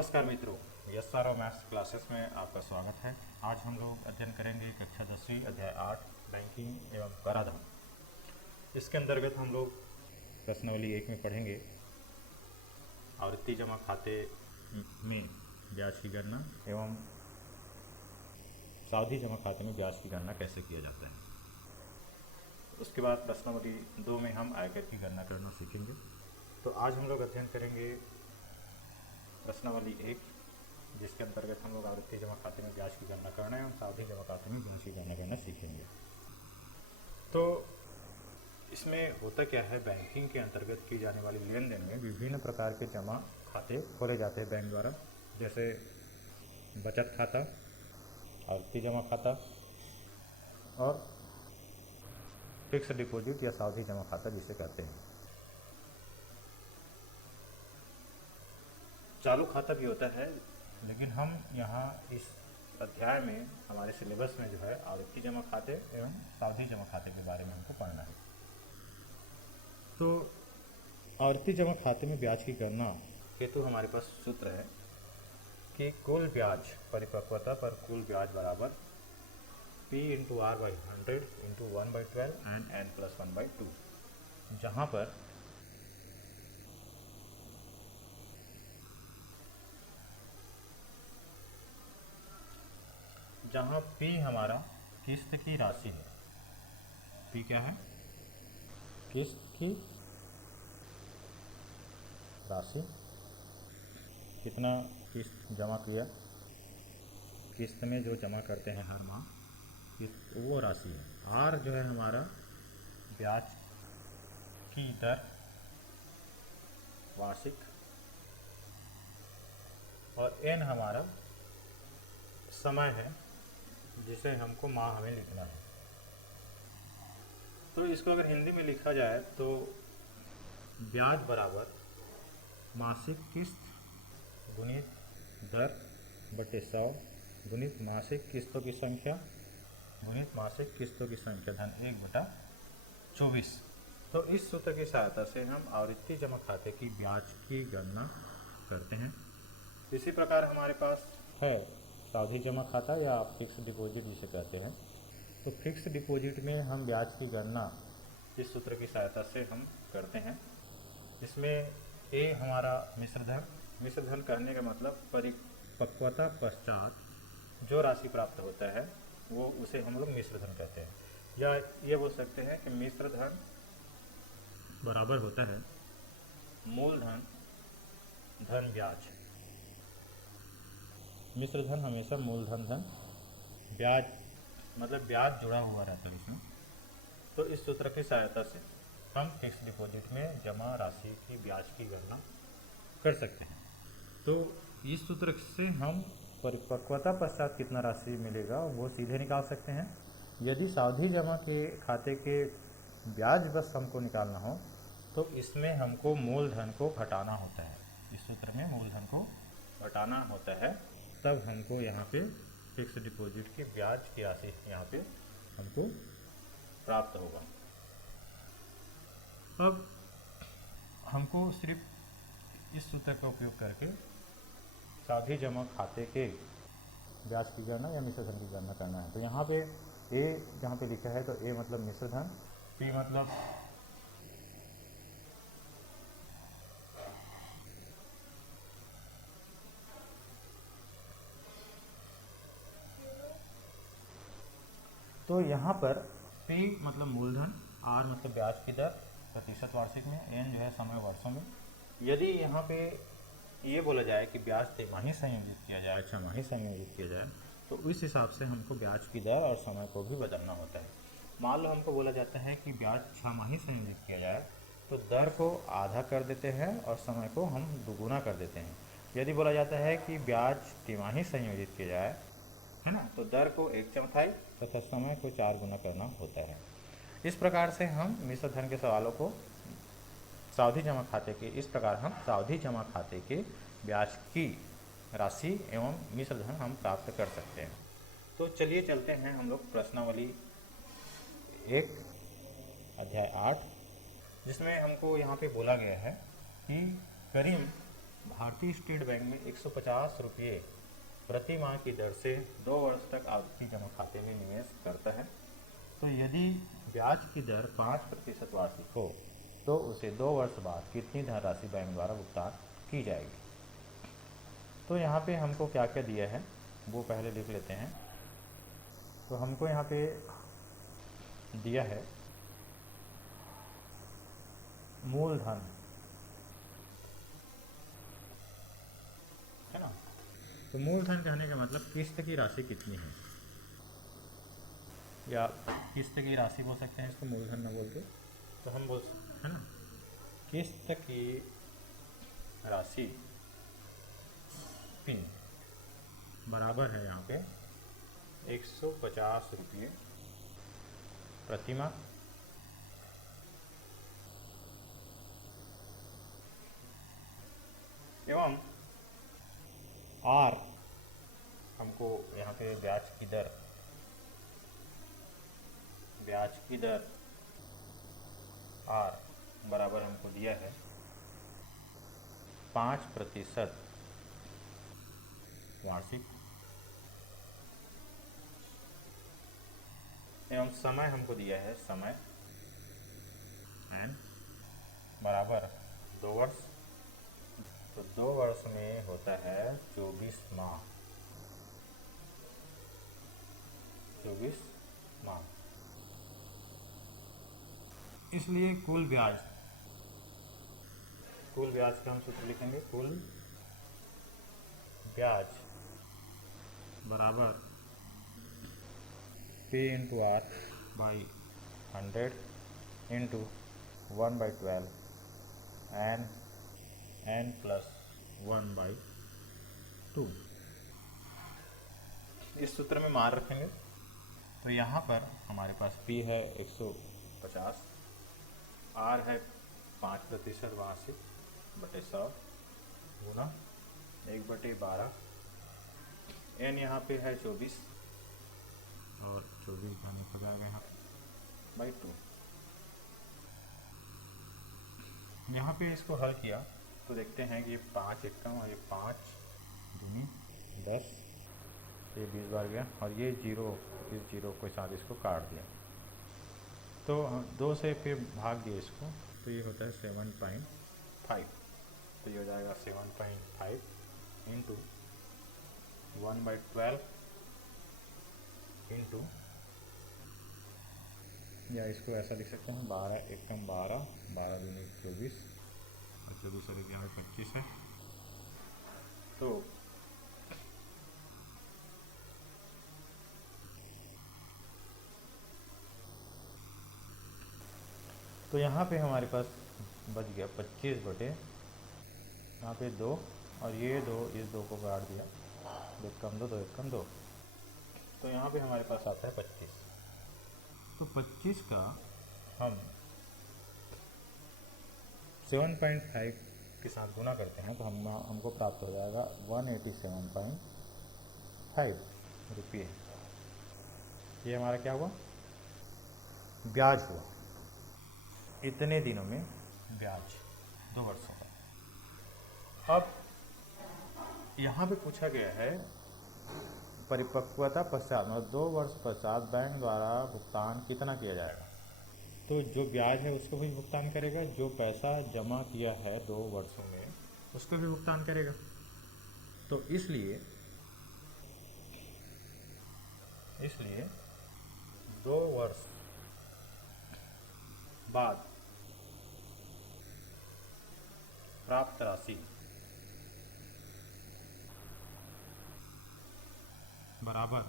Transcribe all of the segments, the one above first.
नमस्कार मित्रों, SRO maths classes में आपका स्वागत है। आज हम लोग अध्ययन करेंगे कक्षा 10वीं अध्याय 8 बैंकिंग एवं कराधान। इसके अंतर्गत हम लोग प्रश्नावली 1 में पढ़ेंगे आवर्ती जमा खाते में ब्याज की गणना एवं सावधि जमा खाते में ब्याज की गणना कैसे किया जाता है। उसके बाद प्रश्नावली 2 में हम आयकर की गणना करना सीखेंगे। तो आज हम लोग अध्ययन करेंगे प्रश्नावली 1, जिसके अंतर्गत हम लोग आवर्ती जमा खाते में ब्याज की गणना करना एवं सावधि जमा खाते में ब्याज की गणना करना सीखेंगे। तो इसमें होता क्या है, बैंकिंग के अंतर्गत की जाने वाली लेन देन में विभिन्न प्रकार के जमा खाते खोले जाते हैं बैंक द्वारा, जैसे बचत खाता, आवर्ती जमा खाता और फिक्स डिपॉजिट या सावधि जमा खाता जिसे कहते हैं। चालू खाता भी होता है, लेकिन हम यहाँ इस अध्याय में हमारे सिलेबस में जो है आवर्ती जमा खाते एवं सावधि जमा खाते के बारे में हमको पढ़ना है। तो आवर्ती जमा खाते में ब्याज की गणना हेतु हमारे पास सूत्र है कि कुल ब्याज परिपक्वता पर कुल ब्याज बराबर P/R/100 × 1/12 एंड n+1/2, जहाँ P हमारा किस्त की राशि है। P क्या है? किस्त की राशि, कितना किस्त जमा किया, किस्त में जो जमा करते हैं हर माह किस्त, वो राशि है। R जो है हमारा ब्याज की दर वार्षिक, और N हमारा समय है जिसे हमको माह में लिखना है। तो इसको अगर हिंदी में लिखा जाए तो ब्याज बराबर मासिक किस्त गुणित दर बटे 100 गुणित मासिक किस्तों की संख्या गुणित मासिक किस्तों की संख्या धन 1/24। तो इस सूत्र की सहायता से हम आवर्ती जमा खाते की ब्याज की गणना करते हैं। इसी प्रकार हमारे पास है सावधि जमा खाता या फिक्स डिपॉजिट जिसे कहते हैं। तो फिक्स डिपॉजिट में हम ब्याज की गणना इस सूत्र की सहायता से हम करते हैं। इसमें ए हमारा मिश्र धन कहने का मतलब परिपक्वता पश्चात जो राशि प्राप्त होता है वो उसे हम लोग मिश्र धन कहते हैं, या ये बोल सकते हैं कि मिश्र धन बराबर होता है मूलधन धन ब्याज। मिश्र धन हमेशा मूलधन धन ब्याज, मतलब ब्याज जुड़ा हुआ रहता है इसमें। तो इस सूत्र की सहायता से हम फिक्स डिपॉजिट में जमा राशि की ब्याज की गणना कर सकते हैं। तो इस सूत्र से हम परिपक्वता पश्चात कितना राशि मिलेगा वो सीधे निकाल सकते हैं। यदि सावधि जमा के खाते के ब्याज बस हमको निकालना हो तो इसमें हमको मूलधन को घटाना होता है। इस सूत्र में मूलधन को घटाना होता है, तब हमको यहाँ पे फिक्स डिपॉजिट की ब्याज की राशि यहाँ पे हमको प्राप्त होगा। अब हमको सिर्फ इस सूत्र का उपयोग करके सावधि जमा खाते के ब्याज की गणना या मिश्र धन की गणना करना है। तो यहाँ पे ए जहाँ पे लिखा है तो ए मतलब मिश्र धन, पी मतलब तो यहाँ पर P मतलब मूलधन, R मतलब ब्याज की दर प्रतिशत वार्षिक में, N जो है समय वर्षों में। यदि यहाँ पे ये बोला जाए कि ब्याज तिमाही संयोजित किया जाए, छमाही संयोजित किया जाए, तो इस हिसाब से हमको ब्याज की दर और समय को भी बदलना होता है। मान लो हमको बोला जाता है कि ब्याज छमाही संयोजित किया जाए तो दर को आधा कर देते हैं और समय को हम दुगुना कर देते हैं। यदि बोला जाता है कि ब्याज तिमाही संयोजित किया जाए, है ना, तो दर को 1/4 तथा समय को 4 गुना करना होता है। इस प्रकार से हम मिश्र धन के सवालों को सावधि जमा खाते के इस प्रकार हम सावधि जमा खाते के ब्याज की राशि एवं मिश्र धन हम प्राप्त कर सकते हैं। तो चलिए चलते हैं हम लोग प्रश्नावली 1 अध्याय 8, जिसमें हमको यहाँ पे बोला गया है कि करीम भारतीय स्टेट बैंक में 150 रुपये प्रति माह की दर से 2 वर्ष तक आवर्ती जमा खाते में निवेश करता है। तो यदि ब्याज की दर 5% वार्षिक हो तो उसे 2 वर्ष बाद कितनी धनराशि बैंक द्वारा भुगतान की जाएगी। तो यहाँ पे हमको क्या क्या दिया है वो पहले लिख लेते हैं। तो हमको यहाँ पे दिया है मूलधन, है ना। तो मूलधन कहने का मतलब किस्त की राशि कितनी है, या किस्त की राशि बोल सकते हैं इसको, मूलधन न बोल के। तो हम बोल सकते हैं ना, किस्त की राशि P बराबर है यहाँ पे 150 रुपये प्रति माह एवं R हमको यहाँ पे ब्याज की दर R बराबर हमको दिया है 5% वार्षिक एवं समय हमको दिया है समय N बराबर 2 वर्ष। तो 2 वर्ष में होता है 24 माह। इसलिए कुल ब्याज का हम सूत्र लिखेंगे, कुल ब्याज बराबर P into R by 100 into 1/12 n plus 1/2। इस सूत्र में मान रखेंगे। तो यहाँ पर हमारे पास P है 150, R है 5% वार्षिक बटे 100 गुना 1/12, n यहाँ पे है 24 और 24 जाने को जाएगा यहाँ /2। यहाँ पे इसको हल किया तो देखते हैं कि 5 एकम और ये 5 दूनी 10, ये 20 बार गया और ये जीरो, इस जीरो के साथ इसको काट दिया तो 2 से फिर भाग दिए इसको, तो ये होता है 7.5। तो ये हो जाएगा 7.5 इंटू 1/12 इंटू, या इसको ऐसा लिख सकते हैं 12 एकम 12, 12 दूनी 24 और 24 और 11 25 है। तो यहाँ पे हमारे पास बच गया 25 बटे यहाँ पे 2 और ये 2, इस 2 को काट दिया, 2 एकम 2, 2 एकम 2, तो यहाँ पे हमारे पास आता है 25। तो 25 का हम 7.5 के साथ गुना करते हैं तो हमको प्राप्त हो जाएगा 187.5 रुपये। ये हमारा क्या हुआ, ब्याज हुआ, इतने दिनों में ब्याज 2 वर्षों का। अब यहाँ पे पूछा गया है परिपक्वता पश्चात, मतलब 2 वर्ष पश्चात बैंक द्वारा भुगतान कितना किया जाएगा। तो जो ब्याज है उसको भी भुगतान करेगा, जो पैसा जमा किया है 2 वर्षों में उसको भी भुगतान करेगा। तो इसलिए 2 वर्ष बाद प्राप्त राशि बराबर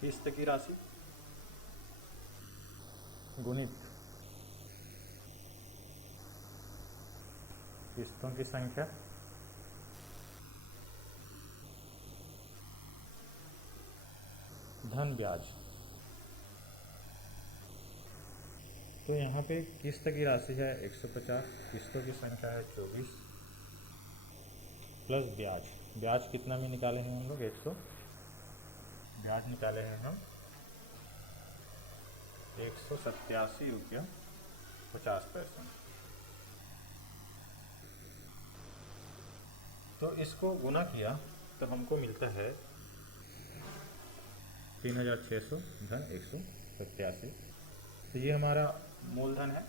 किस्त की राशि गुणित किस्तों की संख्या धन ब्याज। तो यहाँ पे किस्त की राशि है 150, किस्तों की संख्या है 24 प्लस ब्याज। ब्याज कितना में निकाले हैं हम लोग, 100, ब्याज निकाले हैं हम 187 रुपया 50 पैसे। तो इसको गुना किया तो हमको मिलता है 3600 धन 187। तो ये हमारा मूलधन है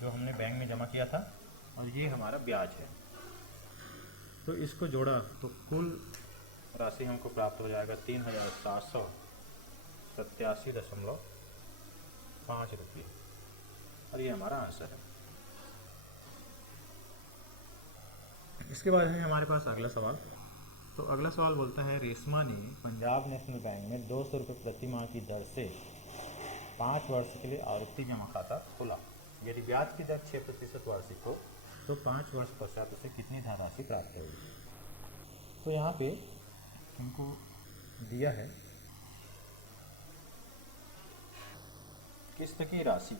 जो हमने बैंक में जमा किया था और ये हमारा ब्याज है। तो इसको जोड़ा तो कुल राशि हमको प्राप्त हो जाएगा 3787.5 रुपये और ये हमारा आंसर है। इसके बाद है हमारे पास अगला सवाल। तो अगला सवाल बोलता है रेशमा ने पंजाब नेशनल बैंक में 200 रुपये प्रति माह की दर से 5 वर्ष के लिए आवर्ती जमा खाता खोला। यदि ब्याज की दर 6% वार्षिक हो तो 5 वर्ष पश्चात उसे कितनी धनराशि प्राप्त होगी। तो यहाँ पे हमको दिया है किस्त की राशि।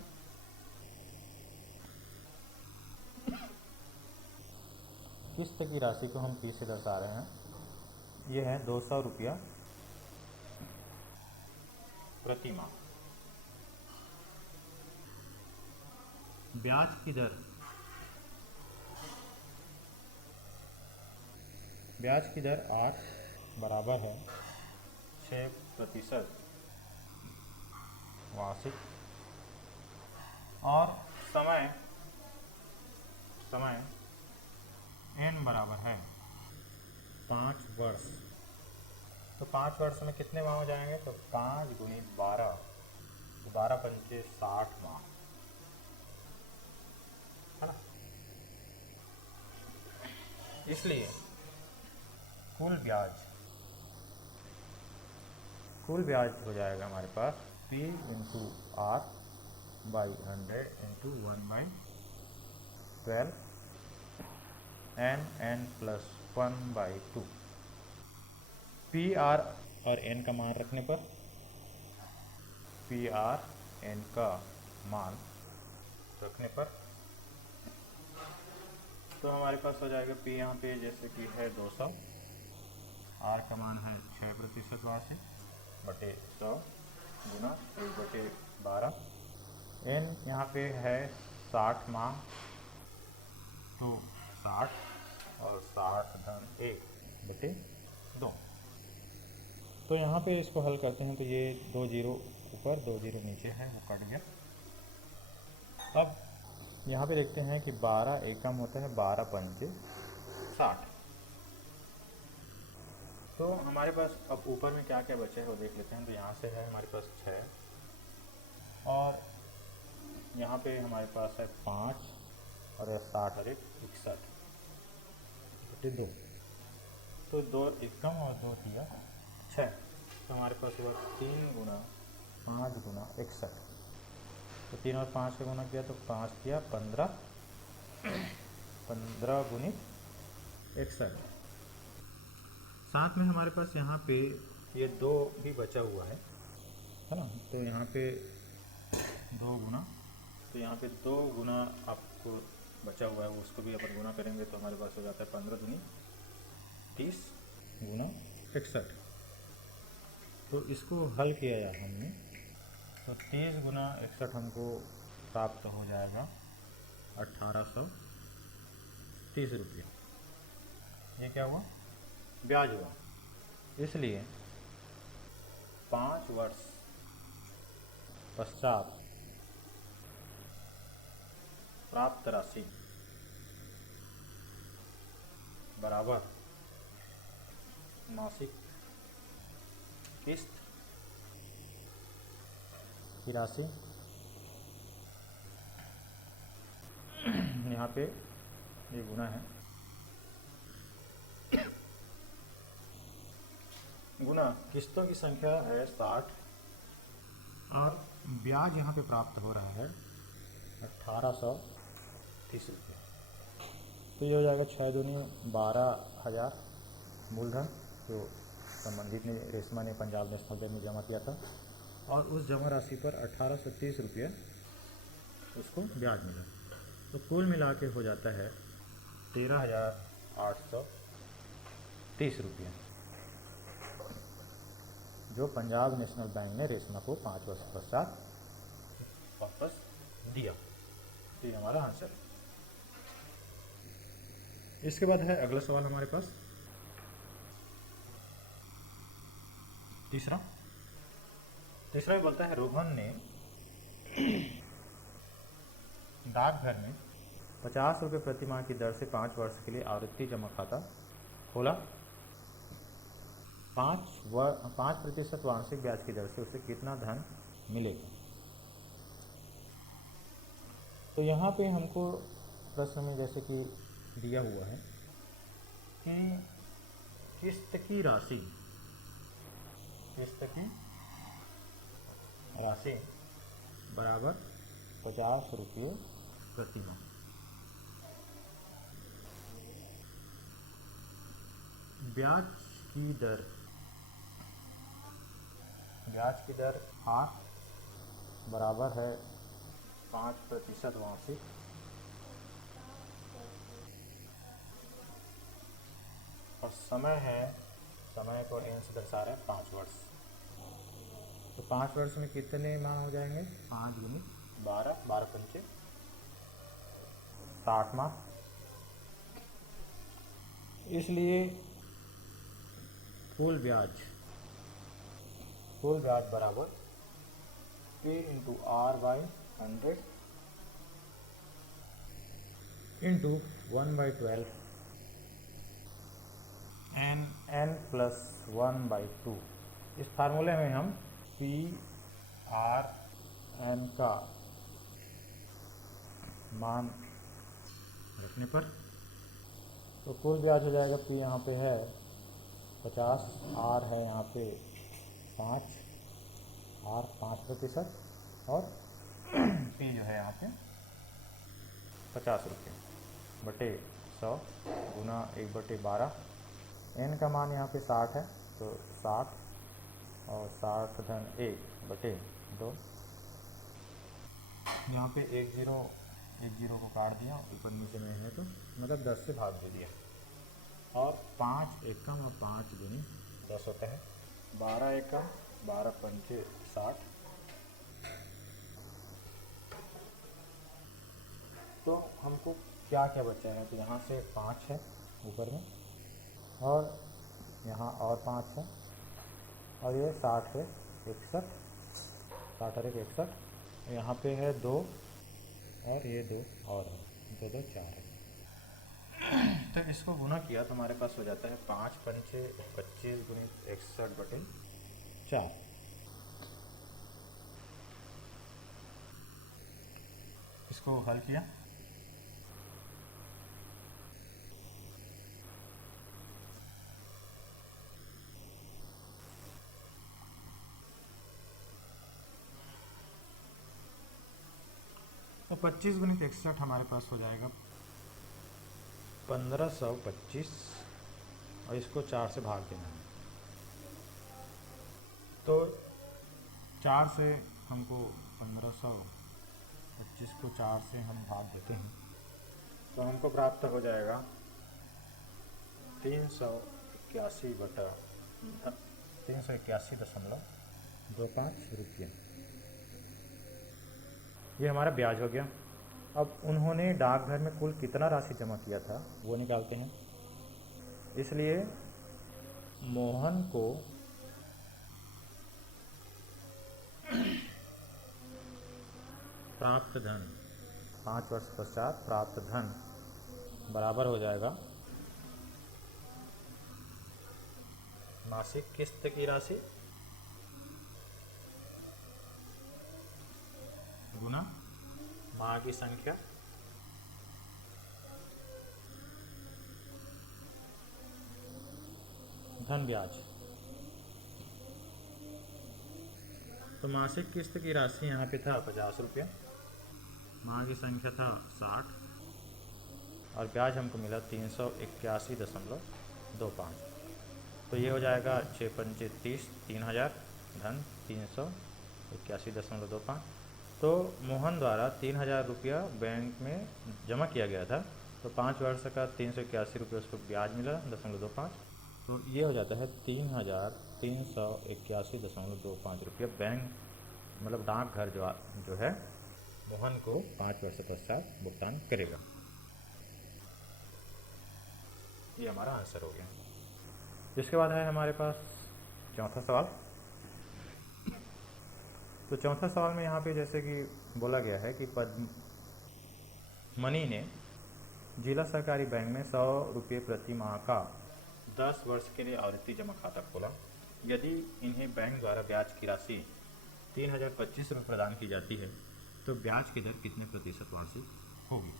किस्त की राशि को हम P से दर्शा रहे हैं। ये है 200 रुपया प्रति माह। ब्याज की दर, ब्याज की दर 8 बराबर है 6% वार्षिक और समय n बराबर है 5 वर्ष। तो 5 वर्ष में कितने माह हो जाएंगे? तो 5 गुणित 12, 12 पंचे 60 माह है ना। इसलिए कुल ब्याज हो जाएगा हमारे पास P into R by 100 into 1/12 n plus 1/2। P R और एन का मान रखने पर तो हमारे पास हो जाएगा P यहाँ पे जैसे कि है 200, R का मान है 6% वार्षिक बटे 100 गुना 1/12, N यहाँ पे है 60 माह तो 60 और 60 धन 1/2। तो यहाँ पे इसको हल करते हैं तो ये 2 जीरो ऊपर 2 जीरो नीचे है वो कट गया। अब यहाँ पे देखते हैं कि 12 एकम होता है 12 पंचे 60। तो हमारे पास अब ऊपर में क्या क्या बचे हैं वो देख लेते हैं। तो यहाँ से है हमारे पास 6 और यहाँ पे हमारे पास है 5 और 60 और 61/2। तो 2 एकम और 2 दिया 6। तो हमारे पास हुआ 3 गुना 5 गुना 61। तो 3 और 5 का गुना किया तो 5 किया 15, 15 गुणित 61। साथ में हमारे पास यहाँ पे ये 2 भी बचा हुआ है ना। तो यहाँ पे 2 गुना, तो यहाँ पे 2 गुना आपको बचा हुआ है उसको भी अपन गुना करेंगे तो हमारे पास हो जाता है 15 दूनी 30 गुना 61। तो इसको हल किया है हमने तो 30 गुना 61 हमको प्राप्त हो जाएगा 1830 रुपये। ये क्या हुआ? ब्याज हुआ। इसलिए 5 वर्ष पश्चात प्राप्त राशि बराबर मासिक किस्त की राशि। यहाँ पे ये गुना है, गुना किस्तों की संख्या है 60 और ब्याज यहाँ पे प्राप्त हो रहा है 1830 रुपये। तो ये हो जाएगा 6 दूनी 12,000 मूलधन जो संबंधित ने रेशमा ने पंजाब नेशनल बैंक में जमा किया था और उस जमा राशि पर 1830 रुपये उसको ब्याज मिला। तो कुल मिला के हो जाता है 13,830 रुपये जो पंजाब नेशनल बैंक ने रेशमा को 5 वर्ष पश्चात वापस दिया। तो ये हमारा आंसर है। इसके बाद है अगला सवाल हमारे पास तीसरा भी बोलता है रोहन ने डाकघर में 50 रुपये प्रति माह की दर से 5 वर्ष के लिए आवर्ती जमा खाता खोला। 5% वार्षिक ब्याज की दर से उसे कितना धन मिलेगा। तो यहाँ पे हमको प्रश्न में जैसे कि दिया हुआ है कि किस्त की राशि बराबर 50 रुपये प्रति माह। ब्याज की दर R बराबर है 5% वार्षिक और समय को n से दर्शा रहे हैं 5 वर्ष। तो 5 वर्ष में कितने माह हो जाएंगे? 5 गुणित 12 पंचे 60 माह। इसलिए कुल ब्याज बराबर P into R by 100 into 1/12 n plus 1/2। इस फार्मूले में हम P R n का मान रखने पर तो कुल ब्याज हो जाएगा P यहाँ पे है 50, R है यहाँ पे 5, R 5% और P जो है यहाँ पे 50 रुपये बटे 100 गुना 1/12। n का मान यहाँ पे 60 है तो 60 और 60 धन 1/2। यहाँ पे 1 0 को काट दिया, ऊपर नीचे में है तो मतलब 10 से भाग दे दिया और 5 एकम और 5 दूनी 10 होता है। 12 एकम 12 पंचे 60। तो हमको क्या क्या बचा है? तो यहाँ से 5 है ऊपर में और यहाँ और 5 है और ये 60 है 61, 60 और 61। यहाँ पे है 2 और ये 2 और है 2 2 4 है। तो इसको गुना किया तो हमारे पास हो जाता है 5 पंचे 25 गुणित 61/4। इसको हल किया तो 25 गुणित 61 हमारे पास हो जाएगा 1525 और इसको 4 से भाग देना है। तो 4 से हमको 1525 को 4 से हम भाग देते हैं तो हमको प्राप्त हो जाएगा 381.25 रुपये। ये हमारा ब्याज हो गया। अब उन्होंने डाकघर में कुल कितना राशि जमा किया था वो निकालते हैं। इसलिए मोहन को प्राप्त धन 5 वर्ष पश्चात प्राप्त धन बराबर हो जाएगा मासिक किस्त की राशि गुना माह की संख्या धन ब्याज। तो मासिक किस्त की राशि यहाँ पे था 50 रुपया, माह की संख्या था 60 और ब्याज हमको मिला 381.25। तो ये हो जाएगा 6 पंचे 30, 3000 धन 381.25। तो मोहन द्वारा 3000 रुपया बैंक में जमा किया गया था तो 5 वर्ष का 381 रुपये उसको ब्याज मिला 0.25। तो ये हो जाता है 3381.25 रुपया बैंक मतलब डाकघर जो है मोहन को 5 वर्ष पश्चात भुगतान करेगा। ये हमारा आंसर हो गया। इसके बाद है हमारे पास चौथा सवाल। तो चौथा सवाल में यहाँ पे जैसे कि बोला गया है कि मनी ने जिला सहकारी बैंक में 100 रुपये प्रति माह का 10 वर्ष के लिए आवर्ती जमा खाता खोला। यदि इन्हें बैंक द्वारा ब्याज की राशि 3025 रुपये प्रदान की जाती है तो ब्याज की दर कितने प्रतिशत वार्षिक होगी।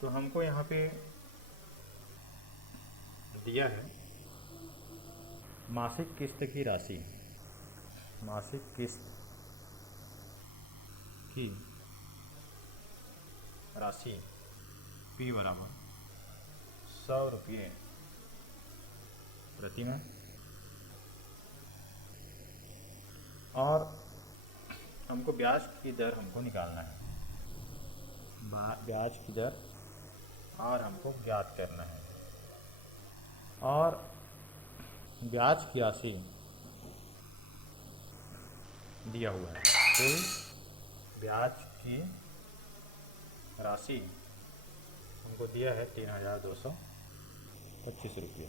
तो हमको यहाँ पे दिया है मासिक किस्त की राशि, मासिक किस्त की राशि P बराबर 100 रुपये प्रति माह, और हमको ब्याज की दर हमको निकालना है, ब्याज की दर और हमको ज्ञात करना है। और ब्याज की राशि दिया हुआ है, कुल ब्याज की राशि हमको दिया है 3225 रुपये।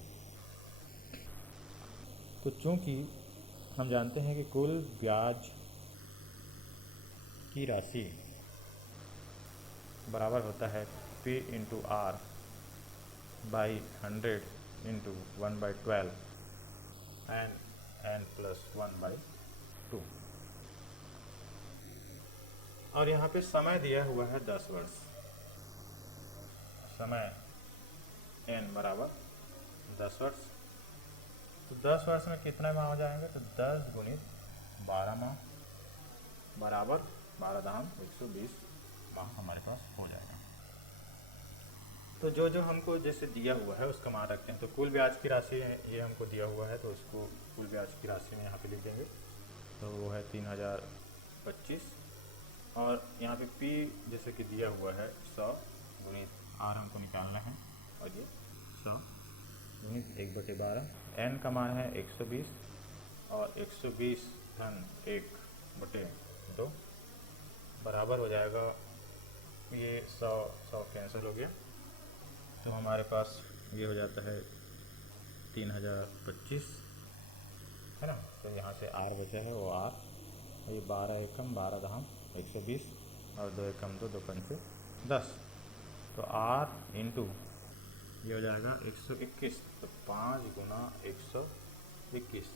तो चूँकि हम जानते हैं कि कुल ब्याज की राशि बराबर होता है P into R by 100 into 1/12 n plus 1/2, और यहाँ पे समय दिया हुआ है 10 वर्ष। समय n बराबर 10 वर्ष। तो 10 वर्ष में कितने माह हो जाएंगे, तो 10 गुणित 12 माह बराबर 12 दाम 120 माह हमारे पास हो जाएगा। तो जो जो हमको जैसे दिया हुआ है उसका मान रखते हैं। तो कुल ब्याज की राशि है, ये हमको दिया हुआ है, तो उसको कुल ब्याज की राशि में यहाँ पे लिख देंगे। तो वो है 3025, और यहाँ पे P जैसे कि दिया हुआ है 100 गुणित R हमको निकालना है, और ये 100 गुणित 1/12, n का मान है 120, और 120 धन 1/2 बराबर हो जाएगा, ये 100 कैंसिल हो गया, तो हमारे पास ये हो जाता है 3025, है ना। तो यहाँ से R बचा है वो R, और ये 12 एकम 12 दहम 120, और 2 एकम 2 2 पंचे 10, तो R इंटू ये हो जाएगा 121, तो 5 गुना 121।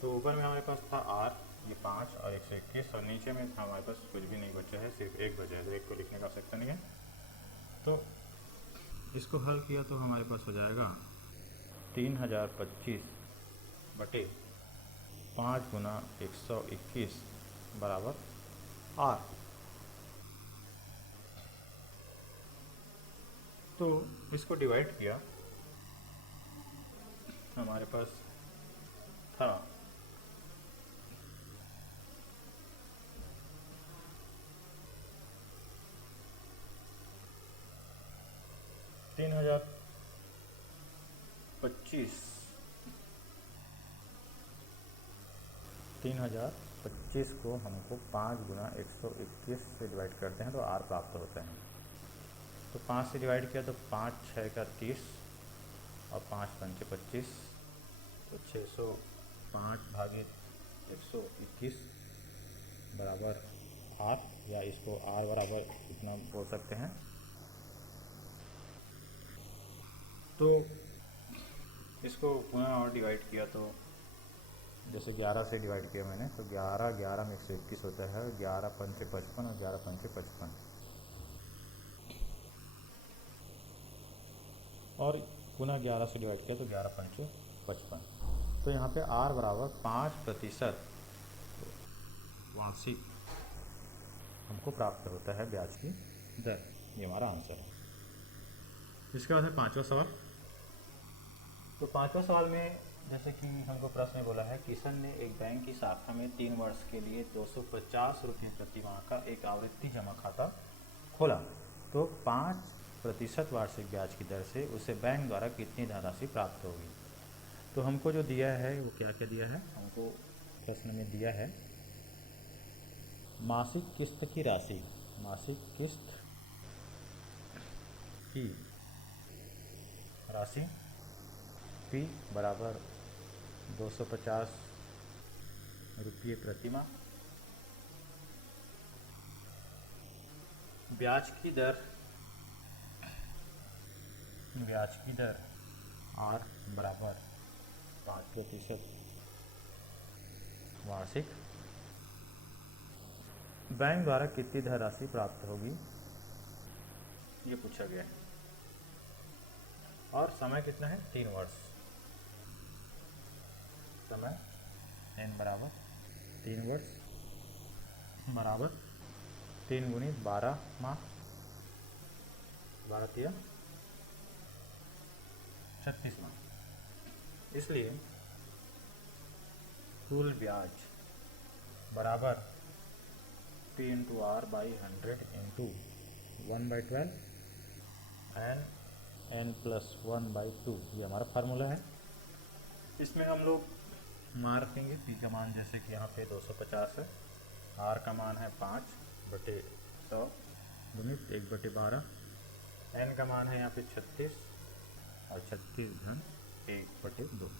तो ऊपर में हमारे पास था R, ये 5 और 121, और नीचे में था हमारे पास कुछ भी नहीं बचा है, सिर्फ 1 बचा है, तो 1 को लिखने का आवश्यकता नहीं है। तो इसको हल किया तो हमारे पास हो जाएगा 3025 बटे 5 गुना 121 बराबर R। तो इसको डिवाइड किया, हमारे पास था 3025 को हमको 5 गुना 121 से डिवाइड करते हैं तो R प्राप्त होता है। तो 5 से डिवाइड किया तो 5 6 का 30, और 5 पंचे 25, तो 605 भागे 121 बराबर R, या इसको R बराबर इतना बोल सकते हैं। तो इसको पुनः और डिवाइड किया, तो जैसे 11 से डिवाइड किया मैंने, तो 11 में 121 होता है, 11 पंचे 55 और 11 पंचे 55, और पुनः 11 से डिवाइड किया तो 11 पंचे 55। तो यहाँ पे R बराबर 5% वार्षिक हमको प्राप्त होता है ब्याज की दर, ये हमारा आंसर है। इसके बाद है पाँचवा सवाल। तो पाँचवा सवाल में जैसे कि हमको प्रश्न बोला है, किशन ने एक बैंक की शाखा में 3 वर्ष के लिए 250 रुपये प्रति माह का एक आवर्ती जमा खाता खोला, तो 5% वार्षिक ब्याज की दर से उसे बैंक द्वारा कितनी धनराशि प्राप्त होगी। तो हमको जो दिया है वो क्या क्या दिया है, हमको प्रश्न में दिया है मासिक किस्त की राशि, मासिक किस्त की राशि P बराबर 250 रुपये प्रति माह। ब्याज की दर R बराबर 5% वार्षिक। बैंक द्वारा कितनी धनराशि प्राप्त होगी, ये पूछा गया है। और समय कितना है, 3 वर्ष। समय n बराबर 3 वर्ष बराबर 3 गुणित 12 माह, 12 तिया 36 माह। इसलिए कुल ब्याज बराबर P into R by 100 into 1/12 N n plus 1/2, ये हमारा फार्मूला है। इसमें हम लोग मान रखेंगे P का मान, जैसे कि यहाँ पे 250 है, R का मान है 5/100 गुणित 1/12, n का मान है यहाँ पे 36 और 36 धन 1/2।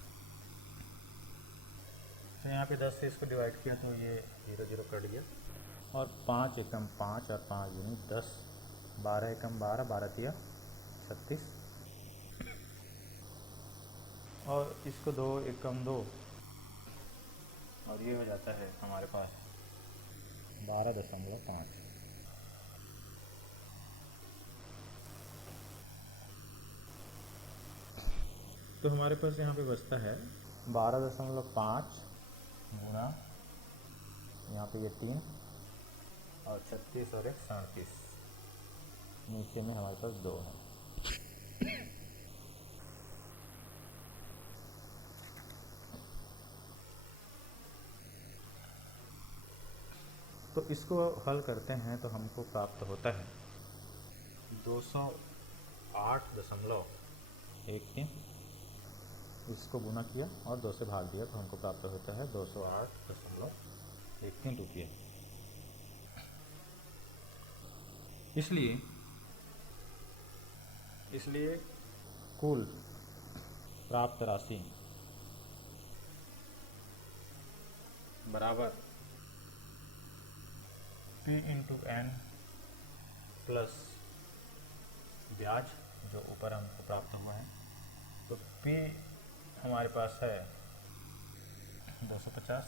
तो यहाँ पे 10 से इसको डिवाइड किया तो ये 0 0 कट गया, और 5 एकम 5 और 5 गुणित 10, 12 एकम 12, 12 तिया 36, और इसको 2 एकम 2, और ये हो जाता है हमारे पास 12.5। तो हमारे पास यहाँ पे बचता है 12.5 गुणा, यहाँ पे ये 3 और 36 और 1 37, नीचे में हमारे पास 2 है। तो इसको हल करते हैं तो हमको प्राप्त होता है 208.13। इसको गुना किया और 2 से भाग दिया तो हमको प्राप्त होता है 208.13 रुपये। इसलिए कुल प्राप्त राशि बराबर P इंटू n प्लस ब्याज जो ऊपर हमको प्राप्त हुआ है। तो P हमारे पास है 250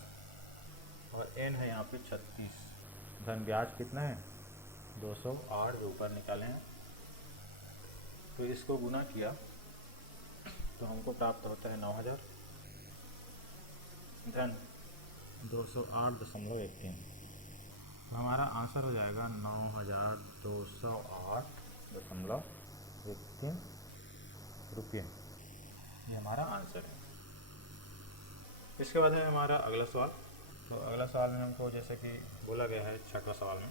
और n है यहाँ पे 36, धन ब्याज कितना है 208 जो ऊपर निकाले हैं। तो इसको गुना किया तो हमको प्राप्त होता है 9000 धन 208.13। तो हमारा आंसर हो जाएगा 9208.13 रुपये। ये हमारा आंसर है। इसके बाद है हमारा अगला सवाल। तो अगला सवाल में हमको जैसे कि बोला गया है 6वां सवाल में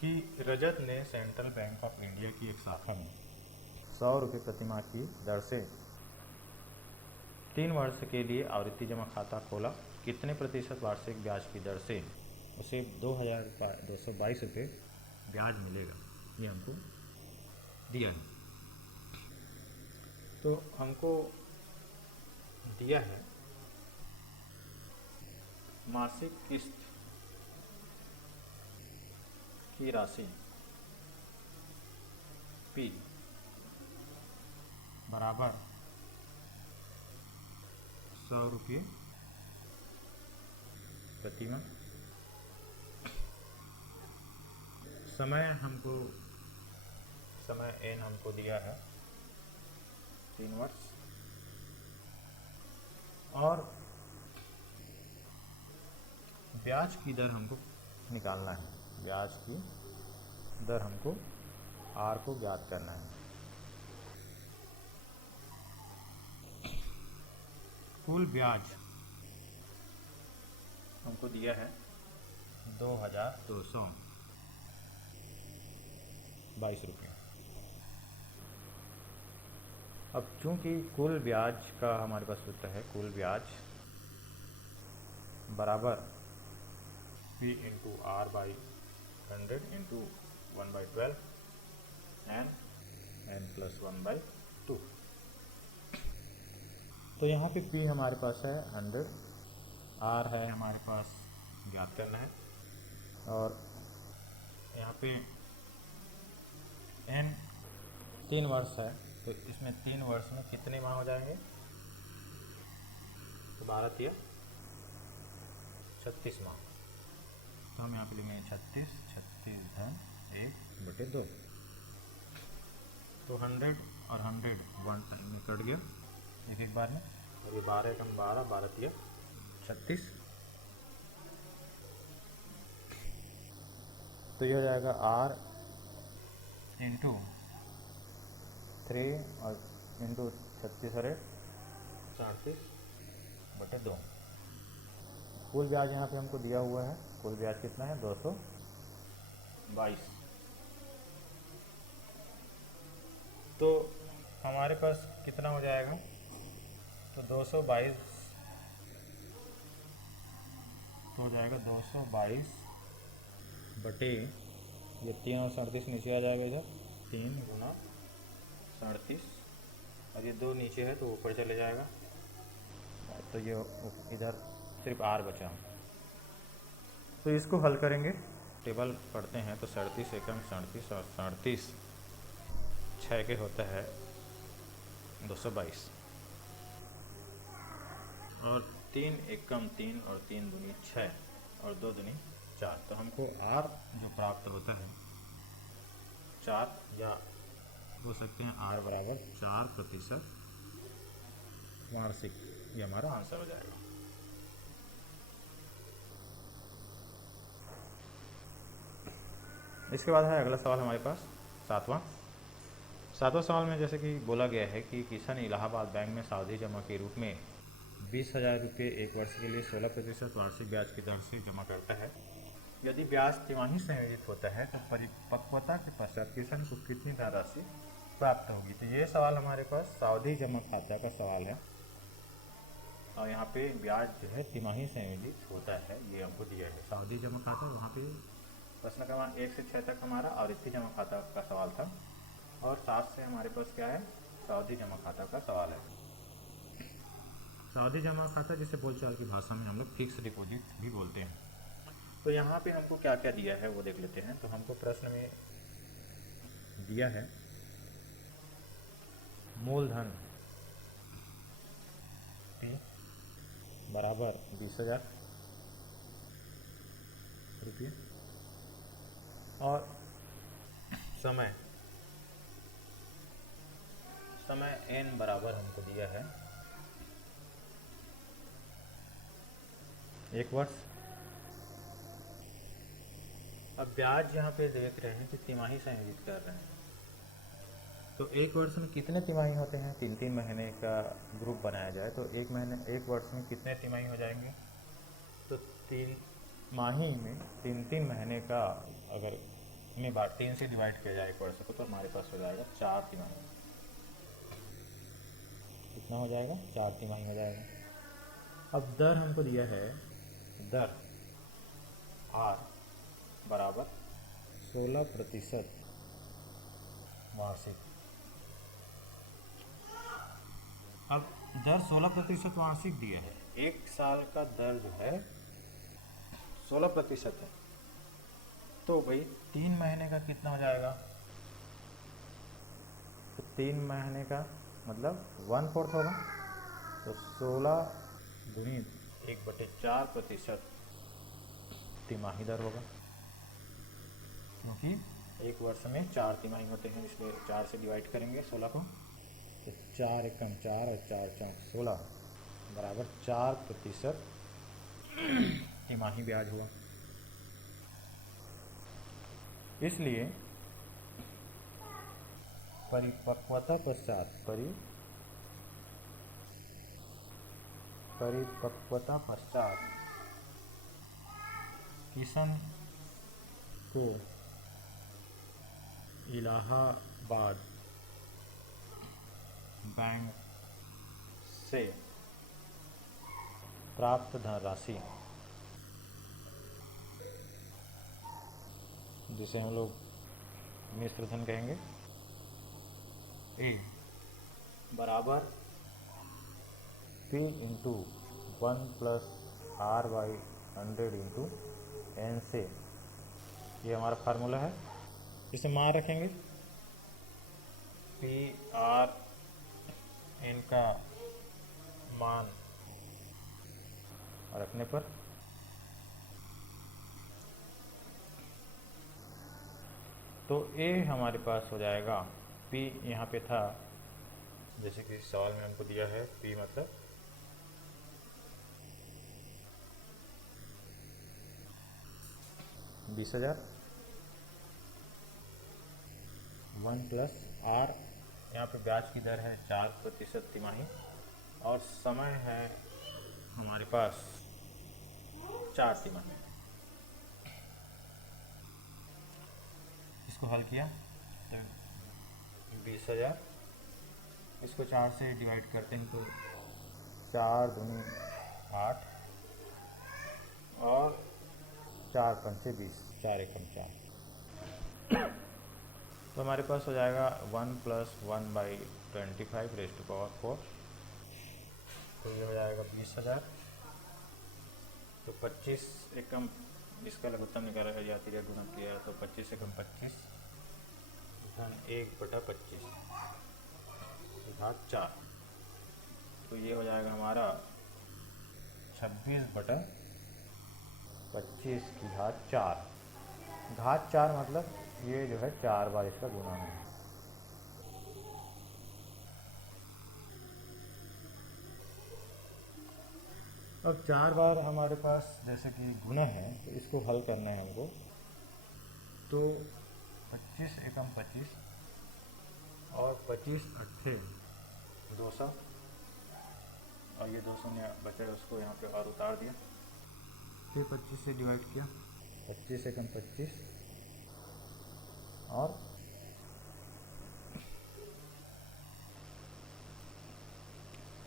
कि रजत ने सेंट्रल बैंक ऑफ इंडिया की एक शाखा में 100 रुपये प्रति माह की दर से 3 वर्ष के लिए आवृत्ति जमा खाता खोला। कितने प्रतिशत वार्षिक ब्याज की दर से उसे 2222 रुपये ब्याज मिलेगा, ये हमको दिया है। तो हमको दिया है मासिक किस्त की राशि P बराबर 100 रुपये प्रति माह। समय n हमको दिया है 3 वर्ष, और ब्याज की दर हमको निकालना है। ब्याज की दर हमको R को ज्ञात करना है। कुल ब्याज हमको दिया है 2222 रुपये। अब चूंकि कुल ब्याज का हमारे पास सूत्र है, कुल ब्याज बराबर P into R by 100 into 1/12 n+1/2। तो यहाँ पे p हमारे पास है 100, r है हमारे पास ज्ञात करना है, और यहाँ पे n 3 वर्ष है, तो इसमें 3 वर्ष में कितने माह हो जाएंगे? तो 12 या 36 माह। तो हम यहाँ पे लिखेंगे 36 धन 1/2। तो 100 और 100 वन टाइम में कट गया एक बार में, और ये 12 एकम 12, 12 या 36। तो ये हो जाएगा r इंटू 3 और इंटू 36 और 38/2। कुल ब्याज यहाँ पे हमको दिया हुआ है, कुल ब्याज कितना है? 222। तो हमारे पास कितना हो जाएगा? तो 222 तो हो जाएगा 222 बटे ये 3 और 37 नीचे आ जाएगा इधर, 3 गुना 37, और ये 2 नीचे है तो ऊपर चले जाएगा, तो ये इधर सिर्फ r बचा। तो इसको हल करेंगे, टेबल पढ़ते हैं तो 37 एकम 37 और 37 6 के होता है 222, और 3 एकम 3 और 3 दूनी 6 और 2 दूनी 4। तो हमको r जो प्राप्त होता है 4, या हो सकते हैं r बराबर 4% वार्षिक, ये हमारा आंसर हो जाएगा। इसके बाद है अगला सवाल हमारे पास सातवां सवाल में जैसे कि बोला गया है कि किशन इलाहाबाद बैंक में सावधि जमा के रूप में 20,000 रुपये एक वर्ष के लिए 16% वार्षिक ब्याज की दर से जमा करता है। यदि ब्याज तिमाही संयोजित होता है तो परिपक्वता के पश्चात किसान को कितनी धनराशि प्राप्त होगी? तो ये सवाल हमारे पास सावधि जमा खाता का सवाल है, और यहाँ पे ब्याज जो है तिमाही संयोजित होता है, ये हमको दिया है सावधि जमा खाता। वहाँ पे प्रश्न क्रमांक 1 से 6 तक हमारा आवृत्ति जमा खाता का सवाल था, और 7 से हमारे पास क्या है? सावधि जमा खाता का सवाल है। सावधि जमा खाता जिसे बोलचाल की भाषा में हम लोग फिक्स डिपॉजिट भी बोलते हैं। तो यहाँ पे हमको क्या क्या दिया है वो देख लेते हैं। तो हमको प्रश्न में दिया है मूलधन P बराबर 20,000 रुपये, और समय n बराबर हमको दिया है 1 वर्ष। अब ब्याज यहाँ पे देख रहे हैं कि तिमाही संयोजित कर रहे हैं, तो 1 वर्ष में कितने तिमाही होते हैं? 3-3 महीने का ग्रुप बनाया जाए तो 1 वर्ष में कितने तिमाही हो जाएंगे? तो 3 माही में 3-3 महीने का अगर में बार 3 से डिवाइड किया जाए 1 वर्ष को, तो हमारे पास हो जाएगा 4 तिमाही। कितना हो जाएगा? 4 तिमाही हो जाएगा। अब दर हमको दिया है, दर r बराबर 16% वार्षिक। अब दर 16% वार्षिक दिया है, 1 साल का दर जो है 16% है, तो भाई 3 महीने का कितना हो जाएगा? तो 3 महीने का मतलब 1/4 होगा, तो 16 गुणित 1/4% तिमाही दर होगा, क्योंकि 1 वर्ष में 4 तिमाही होते हैं, इसलिए 4 से डिवाइड करेंगे 16 को, तो 4 एकम 4 और 4 चौक 16 बराबर 4% तिमाही ब्याज हुआ। इसलिए परिपक्वता पश्चात किशन को इलाहाबाद बैंक से प्राप्त धनराशि, जिसे हम लोग मिश्र धन कहेंगे, ए बराबर P into 1+R/100 into N से, ये हमारा फार्मूला है। इसे मान रखेंगे पी आर एन का मान रखने पर तो ए हमारे पास हो जाएगा, P यहाँ पे था जैसे कि सवाल में हमको दिया है, P मतलब 20,000, 1+R, यहाँ पे ब्याज की दर है 4% तिमाही और समय है हमारे पास 4 तिमाही। इसको हल किया तो 20,000, इसको 4 से डिवाइड करते हैं तो 4 दूनी 8 और 4 पंचे 20, 4 एकम 4, तो हमारे पास हो जाएगा 1+1/25⁴, तो ये हो जाएगा 20,000। तो 25 एकम इसका लघुत्तम निकाला जाती है, गुणा किया है तो 25 एकम 25 धन 1/25 घात 4, तो ये हो जाएगा हमारा 26/25 की घात 4। घात 4 मतलब ये जो है 4 बार इसका गुणा है। अब 4 बार हमारे पास जैसे कि गुना है तो इसको हल करना है हमको, तो 25 एकम 25 और 25 अट्ठे 200 और ये 200 ने बचे उसको यहाँ पे और उतार दिया, फिर 25 से डिवाइड किया, 25 एकम 25 और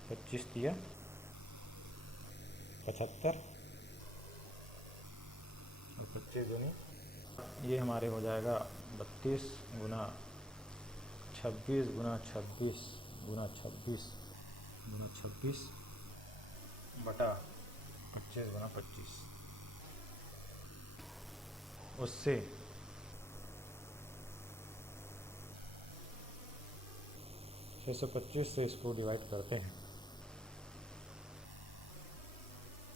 25 दिया 75 और 25 दूनी, ये हमारे हो जाएगा 32 गुना 26 गुना 26 गुना 26 गुना 26 बटा 25 गुना 25। उससे 625 से इसको डिवाइड करते हैं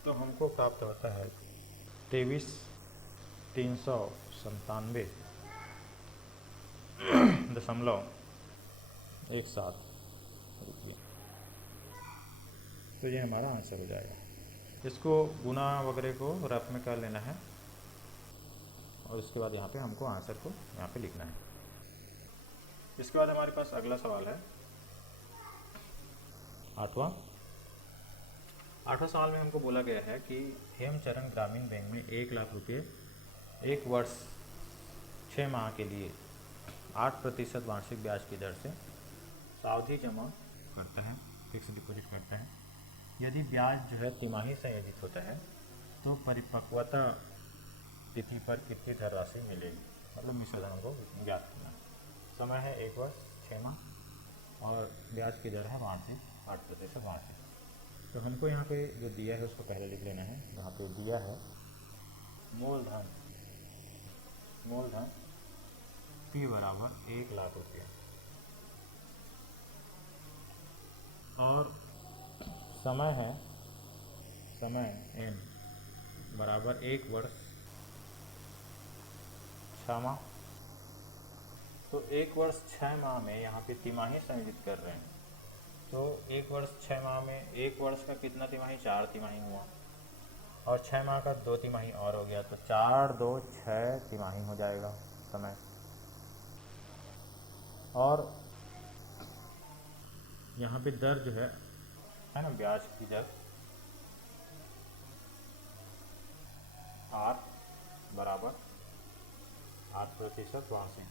तो हमको प्राप्त होता है 23,397.17 रुपये। तो ये हमारा आंसर हो जाएगा। इसको गुना वगैरह को रफ में कर लेना है और उसके बाद यहाँ पे हमको आंसर को यहाँ पे लिखना है। इसके बाद हमारे पास अगला सवाल है आठवां सवाल में हमको बोला गया है कि हेमचरण ग्रामीण बैंक में 1 लाख रुपये 1 वर्ष 6 माह के लिए 8% वार्षिक ब्याज की दर से सावधि जमा करता है, फिक्स डिपॉजिट करता है। यदि ब्याज जो है तिमाही संयोजित होता है तो परिपक्वता तिथि पर कितनी धनराशि मिलेगी, मतलब मिश्रधन को ज्ञात करना। समय है 1 वर्ष 6 माह और ब्याज की दर है वार्षिक 8% वार्षिक। तो हमको यहाँ पे जो दिया है उसको पहले लिख लेना है। यहाँ पे दिया है मूलधन P बराबर 1 लाख रुपया और समय है n बराबर 1 वर्ष 6 माह। तो 1 वर्ष 6 माह में यहाँ पे तिमाही संयोजित कर रहे हैं, तो 1 वर्ष 6 माह में 1 वर्ष का कितना तिमाही, 4 तिमाही हुआ और 6 माह का 2 तिमाही और हो गया, तो 4 2 6 तिमाही हो जाएगा समय। और यहाँ पे दर जो है ना, ब्याज की दर R बराबर 8% वार्षिक।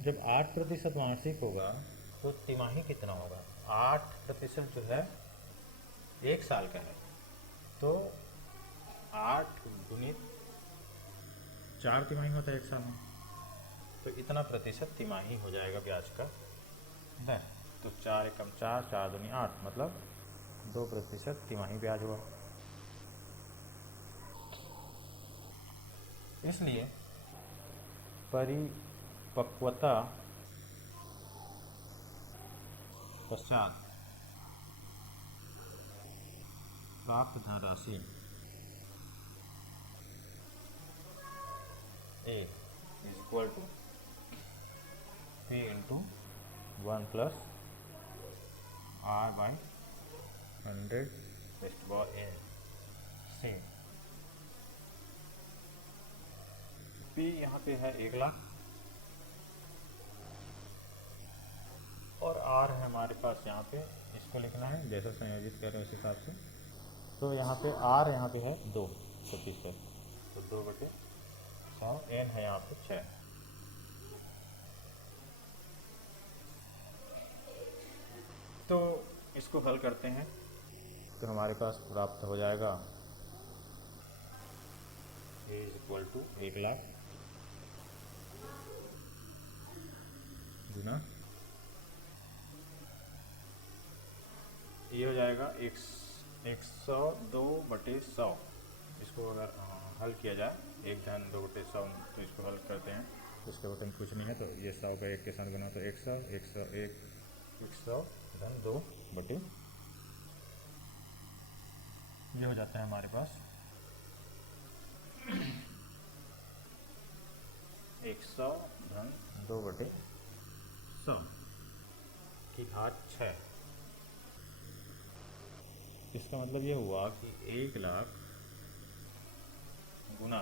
जब 8% वार्षिक होगा तो तिमाही कितना होगा, 8% जो है 1 साल का है, तो 8 गुणित 4 तिमाही होता है 1 साल में, तो इतना प्रतिशत तिमाही हो जाएगा ब्याज का दर। तो 4 एकम 4, 4 दूनी 8, मतलब 2% तिमाही ब्याज हुआ। इसलिए परिपक्वता पश्चात प्राप्त धनराशि A is equal to P into 1 plus R by 100 raised by N से P यहाँ पे है 1,00,000 और R है हमारे पास यहाँ पे, इसको लिखना है जैसा संयोजित कर रहे हैं उस हिसाब से। तो यहाँ पे R यहाँ पे है 2%, तो 2/100, N है यहाँ पे 6। तो इसको हल करते हैं तो हमारे पास प्राप्त हो जाएगा A इज इक्वल टू 1,00,000 गुना ये हो जाएगा 102/100। इसको अगर हल किया जाए 1/2/100, तो इसको हल करते हैं तो इसके बटन कुछ नहीं है, तो ये 100 का 1 के साथ गुना तो 100, 100/2 ये हो जाता है हमारे पास 100/2/100 की घात 6। इसका मतलब ये हुआ कि 1,00,000 गुना